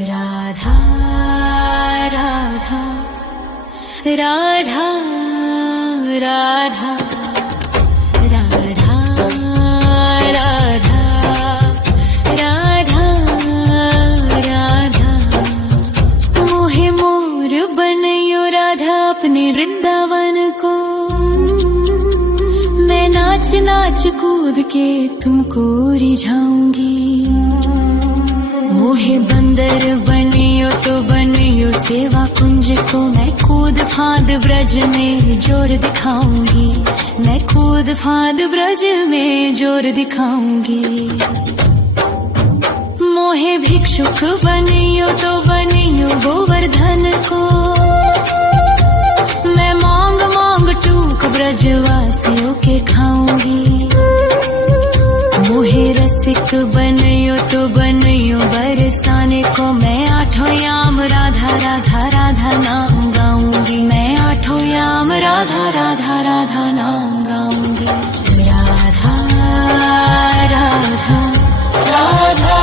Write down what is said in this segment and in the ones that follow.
राधा राधा राधा राधा राधा राधा राधा राधा मोहे मोर बनयो राधा अपने वृंदावन को। मैं नाच नाच कूद के तुमको रिझाऊंगी। मोहे बंदर बनियो तो बनियो सेवा कुंज को। मैं कूद फांद ब्रज में जोर दिखाऊंगी। मैं कूद फांद ब्रज में जोर दिखाऊंगी। मोहे भिक्षुक बनियो तो बनियो गोवर्धन को। मैं मांग मांग टूक ब्रजवासियों के खाऊंगी। मोहे रसिक बनियो तो बनियो बरसाने को। मैं आठों याम राधा राधा राधा नाम गाऊंगी। मैं आठों याम राधा राधा राधा नाम गाऊंगी। राधा राधा राधा राधा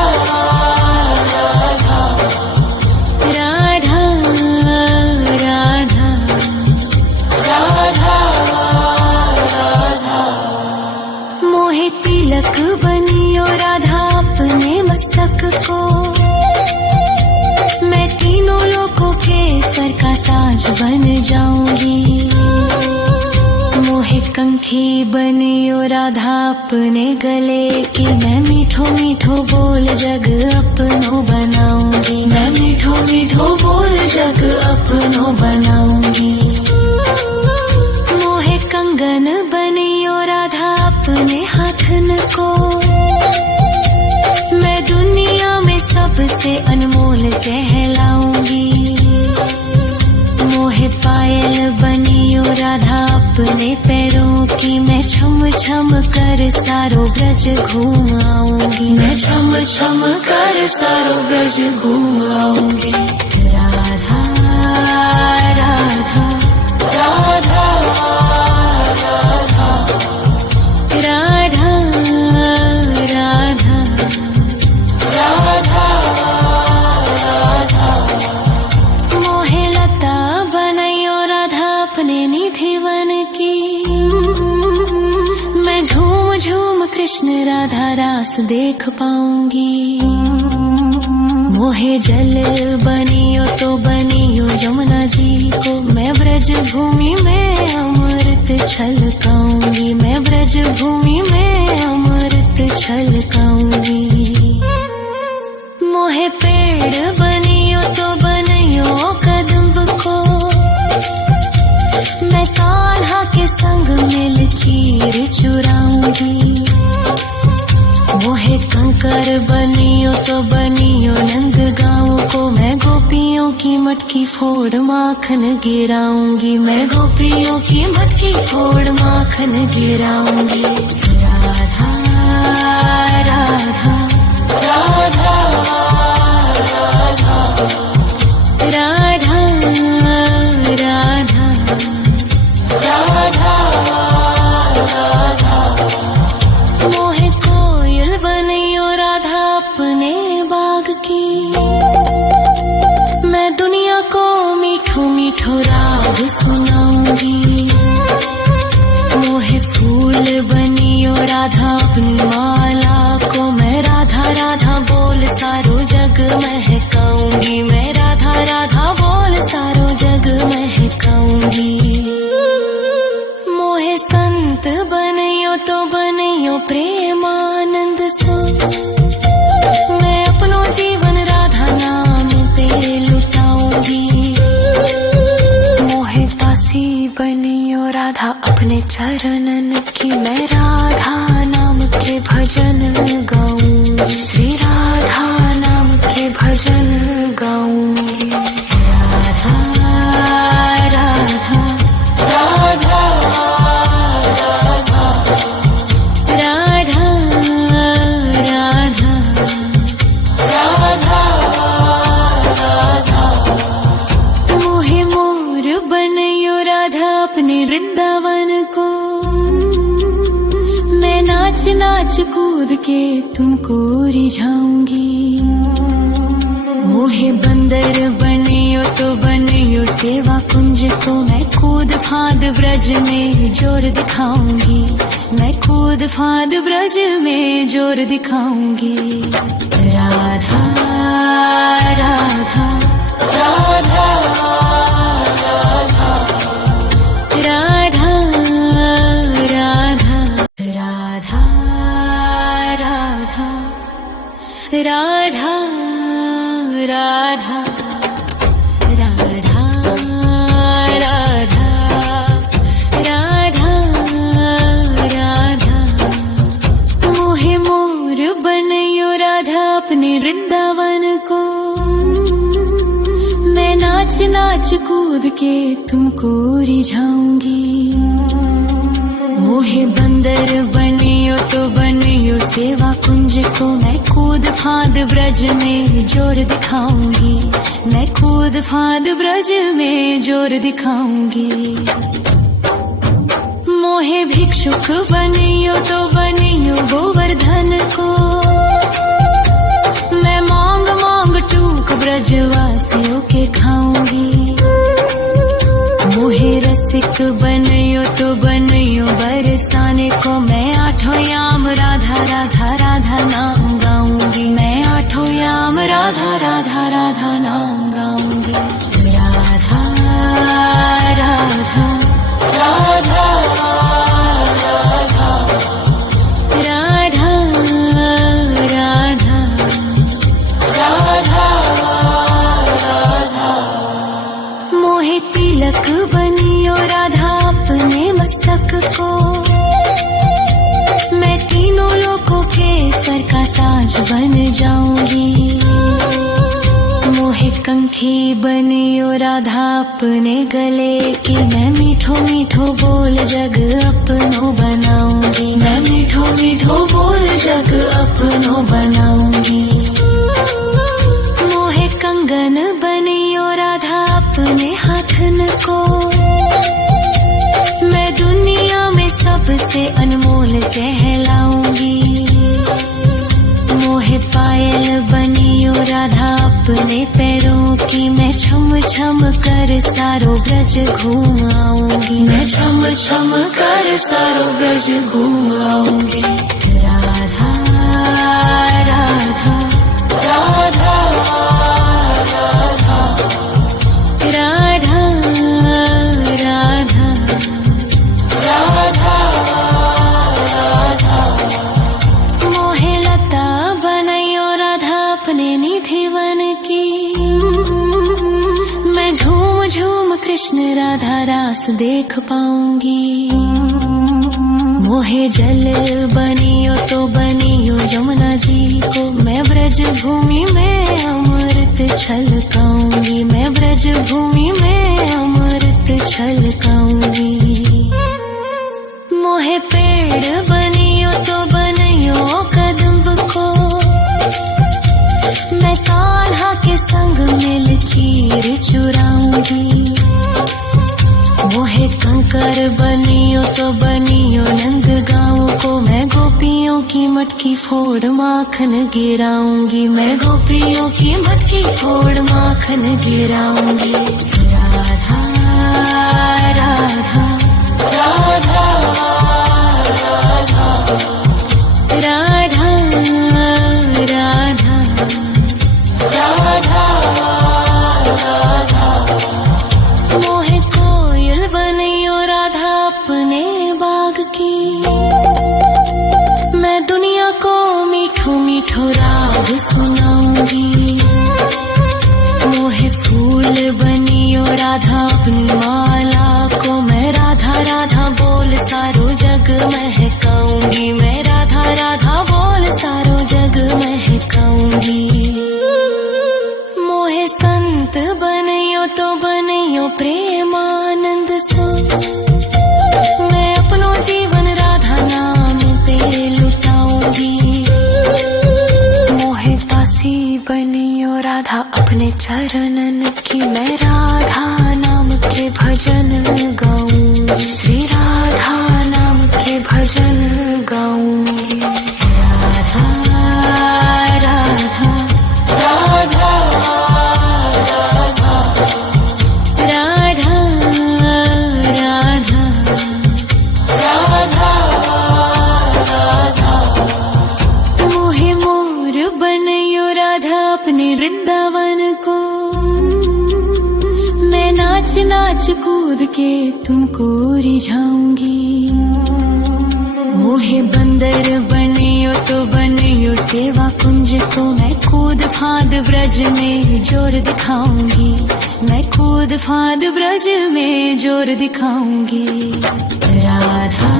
राधा राधा राधा मोहे तिलक बनियो राधा अपने मस्तक को। मैं तीनों लोगों के सर का ताज बन जाऊंगी। मोहे कंठी बनियो राधा अपने गले की। मैं मीठो मीठो बोल जग अपनो बनाऊंगी। मैं मीठो मीठो बोल जग अपनो बनाऊंगी। मोहे कंगन बनियो राधा अपने हाथन को। मैं दुनिया में सबसे अनमोल कहलाऊंगी। मोहे पायल बनियो राधा अपने पैरों की। मैं छम छम कर सारो ब्रज घूम आऊंगी। मैं छम छम कर सारो ब्रज घूम आऊंगी। राधा राधा राधा राधा राधा राधा राधा राधा मोहे लता बनयो राधा अपने निधिवन की। मैं झूम झूम कृष्ण राधा रास देख पाऊंगी। मोहे जल बनियो तो बनियो यमुना जी को। मैं ब्रज भूमि में अमृत छलकाऊंगी। मैं ब्रज भूमि में अमृत छलकाऊंगी। मोहे पेड़ बनियो तो बनियो कदम्ब को। मैं कान्हा के संग मिल चीर चुराऊंगी। मोहे कंकर बनियो तो बनियो नंद गाँव को। मैं गोपियों की मटकी फोड़ माखन गिराऊंगी। मैं गोपियों की मटकी फोड़ माखन गिराऊंगी। राधा राधा राधा राधा राधा राधा राधा मोहे कोयल बनियो राधा अपने बाग की। मैं दुनिया को मीठो मीठो राग सुनाऊंगी। मोहे फूल बनियो राधा अपनी माला को। मैं राधा राधा बोल सारो जग महकाऊंगी। मैं राधा राधा बोल सारो जग महकाऊंगी। मोहे संत बनियो तो बनियो प्रेमानंद सो। मैं अपनो जीवन राधा नाम पे लुटाऊंगी। मोहे दासी बनियो राधा अपने चरणन की। मैं राधा नाम के भजन गाऊंगी। श्री राधा नाम के भजन गाऊंगी। राधा राधा राधा राधा राधा राधा राधा मोहे मोर बनयो राधा अपने वृंदावन को। मैं नाच नाच कूद के तुमको रिझाऊंगी। मोहे मोहे बंदर बनियो तो बनियो सेवा कुंज को मैं कूद फांद ब्रज में जोर दिखाऊंगी, मैं कूद फांद ब्रज में जोर दिखाऊंगी। राधा राधा राधा राधा राधा राधा राधा राधा राधा राधा राधा राधा राधा मोहे मोर बनयो राधा अपने वृंदावन को, मैं नाच नाच कूद के तुमको रिझाऊंगी। मोहे बंदर बनियो तो बनियो सेवा कुंज को मैं कूद फांद ब्रज में जोर दिखाऊंगी, मैं कूद फांद ब्रज में जोर दिखाऊंगी। मोहे भिक्षुक बनियो तो बनियो गोवर्धन को, मैं मांग मांग टूक ब्रजवासियों के खाऊंगी। मोहे रसिक बनियो तो बनियो बरसाने को, मैं आठों याम राधा राधा राधा नाम गाऊंगी, मैं आठों याम राधा राधा राधा नाम गाऊंगी। राधा राधा राधा राधा राधा राधा राधा मोहे तिलक बनियो राधा अपने मस्तक को, मैं तीनों लोगों के सर का ताज बन जाऊंगी। मोहे कंठी बनियो राधा अपने गले की, मैं मीठो मीठो बोल जग अपनो बनाऊंगी, मैं मीठो मीठो बोल जग अपनो बनाऊंगी। मोहे कंगन बनियो राधा अपने हाथन को, मैं दुनिया में सबसे अनमोल कहलाऊंगी। मोहे पायल बनियो राधा अपने पैरों की, मैं छम छम कर सारो ब्रज घूम आऊंगी, मैं छम छम कर सारो ब्रज घूम आऊंगी। राधा राधा राधा राधा राधा राधा राधा मोहे लता बनयो राधा अपने निधि वन की, मैं झूम झूम कृष्ण राधा रास देख पाऊंगी। मोहे जल बनियो तो बनियो यमुना जी को, मैं ब्रज भूमि में अमृत छलकाऊंगी, मैं ब्रज भूमि में अमृत छलकाऊंगी। मोहे पेड़ बनियो तो बनियो कदम्ब को, मैं कान्हा के संग मिल चीर चुराऊंगी। मोहे कंकर बनियो तो बनियो नंद गाँव को, मैं गोपियों की मटकी फोड़ माखन गिराऊंगी, मैं गोपियों की मटकी फोड़ माखन गिराऊंगी। राधा राधा राधा राधा राधा राधा राधा मोहे कोयल बनियो राधा अपने बाग की, मैं दुनिया को मीठो मीठो राग सुनाऊंगी। मोहे फूल बनियो राधा अपनी माला को, मैं राधा राधा बोल सारो जग महकाऊंगी, मैं राधा राधा बोल सारो जग महकाऊंगी। मोहे संत बनियो तो बनियो प्रेमानंद सो, मैं अपनो जीवन राधा नाम पे लुटाऊंगी। मोहे दासी बनियो राधा अपने चरणन की, मैं राधा नाम के भजन गाऊंगी, श्री राधा नाम के भजन गाऊंगी। राधा राधा राधा राधा अपने वृंदावन को। मैं नाच नाच कूद के तुमको रिझाऊंगी। मोहे बंदर बनियो तो बनियो सेवा कुंज को। मैं कूद फांद ब्रज में जोर दिखाऊंगी। मैं कूद फांद ब्रज में जोर दिखाऊंगी। राधा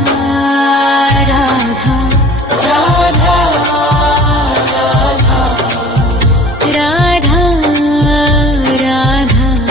राधा राधा